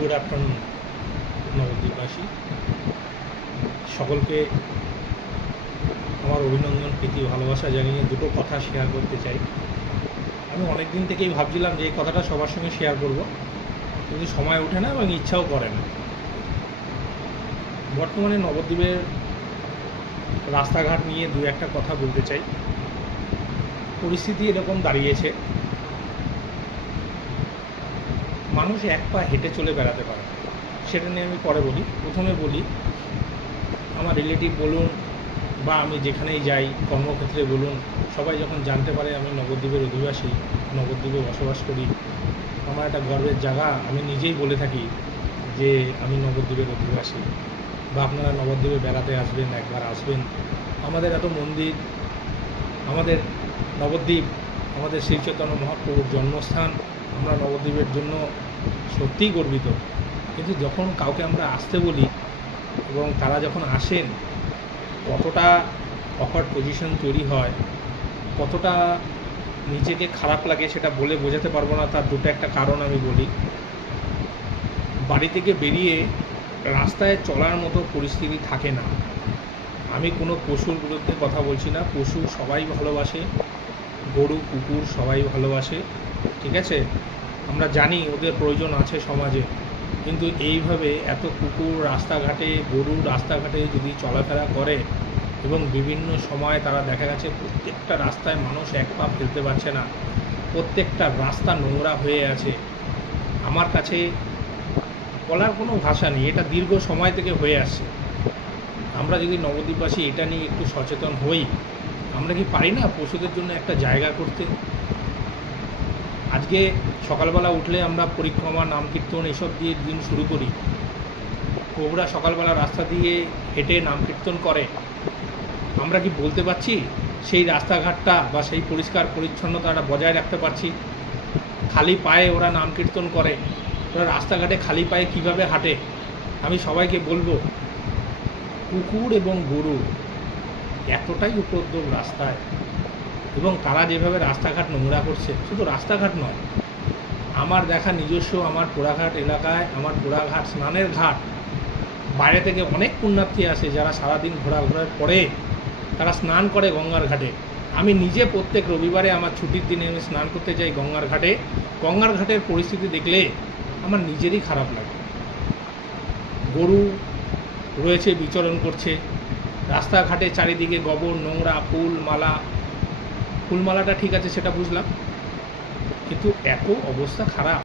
Good afternoon নবদ্বীপবাসী সকলকে আমার অভিনন্দন, প্রীতি, ভালোবাসা জানিয়ে দুটো কথা শেয়ার করতে চাই। আমি অনেক দিন থেকেই ভাবছিলাম যে এই কথাটা সবার সঙ্গে শেয়ার করব, কিন্তু সময় ওঠে না এবং ইচ্ছাও করে না। বর্তমানে নবদ্বীপের রাস্তাঘাট নিয়ে দু একটা কথা বলতে চাই। পরিস্থিতি এরকম দাঁড়িয়েছে, মানুষ এক পা হেঁটে চলে বেড়াতে পারে। সেটা নিয়ে আমি পরে বলি। প্রথমে বলি, আমার রিলেটিভ বলুন বা আমি যেখানেই যাই, কর্মক্ষেত্রে বলুন, সবাই যখন জানতে পারে আমি নবদ্বীপের অধিবাসী, নবদ্বীপে বসবাস করি, আমার একটা গর্বের জায়গা। আমি নিজেই বলে থাকি যে আমি নবদ্বীপের অধিবাসী, বা আপনারা নবদ্বীপে বেড়াতে আসবেন, একবার আসবেন। আমাদের এত মন্দির, আমাদের নবদ্বীপ আমাদের শ্রী চৈতন্য মহাপ্রভুর জন্মস্থান, আমরা নবদ্বীপের জন্য সত্যিই গর্বিত। কিন্তু যখন কাউকে আমরা আসতে বলি এবং তারা যখন আসেন, কতটা অকওয়ার্ড পজিশন তৈরি হয়, কতটা নিজেকে খারাপ লাগে সেটা বলে বোঝাতে পারবো না। তার দুটো একটা কারণ আমি বলি। বাড়ি থেকে বেরিয়ে রাস্তায় চলার মতো পরিস্থিতি থাকে না। আমি কোনো পশুর বিরুদ্ধে কথা বলছি না, পশু সবাই ভালোবাসে, গরু কুকুর সবাই ভালোবাসে, ঠিক আছে, আমরা জানি ওদের প্রয়োজন আছে সমাজে। কিন্তু এইভাবে এত কুকুর রাস্তাঘাটে, গরু রাস্তাঘাটে যদি চলাফেরা করে এবং বিভিন্ন সময় তারা দেখা গেছে প্রত্যেকটা রাস্তায় মানুষ এক পা ফেলতে পারছে না, প্রত্যেকটা রাস্তা নোংরা হয়ে আছে, আমার কাছে বলার কোনো ভাষা নেই। এটা দীর্ঘ সময় থেকে হয়ে আসছে। আমরা যদি নবদ্বীপবাসী এটা নিয়ে একটু সচেতন হই, আমরা কি পারি না পশুদের জন্য একটা জায়গা করতে? আজকে সকালবেলা উঠলে আমরা পরিক্রমা, নাম কীর্তন এসব দিয়ে দিন শুরু করি। প্রভুরা সকালবেলা রাস্তা দিয়ে হেঁটে নাম কীর্তন করে, আমরা কি বলতে পারছি সেই রাস্তাঘাটটা বা সেই পরিষ্কার পরিচ্ছন্নতাটা বজায় রাখতে পারছি? খালি পায়ে ওরা নাম কীর্তন করে, ওরা রাস্তাঘাটে খালি পায়ে কিভাবে হাঁটে? আমি সবাইকে বলবো, কুকুর এবং গরু এতটাই উপদ্রব রাস্তায়, এবং তারা যেভাবে রাস্তাঘাট নোংরা করছে, শুধু রাস্তাঘাট নয়, আমার দেখা নিজস্ব আমার পোড়াঘাট এলাকায়, আমার পোড়াঘাট স্নানের ঘাট, বাইরে থেকে অনেক পুণ্যার্থী আসে যারা সারাদিন ঘোরাঘোরার পরে তারা স্নান করে গঙ্গার ঘাটে। আমি নিজে প্রত্যেক রবিবারে আমার ছুটির দিনে আমি স্নান করতে যাই গঙ্গার ঘাটে। গঙ্গার ঘাটের পরিস্থিতি দেখলে আমার নিজেরই খারাপ লাগে। গরু রয়েছে, বিচরণ করছে রাস্তাঘাটে, চারিদিকে গোবর, নোংরা, ফুলমালা। ফুলমালাটা ঠিক আছে, সেটা বুঝলাম, কিন্তু এত অবস্থা খারাপ।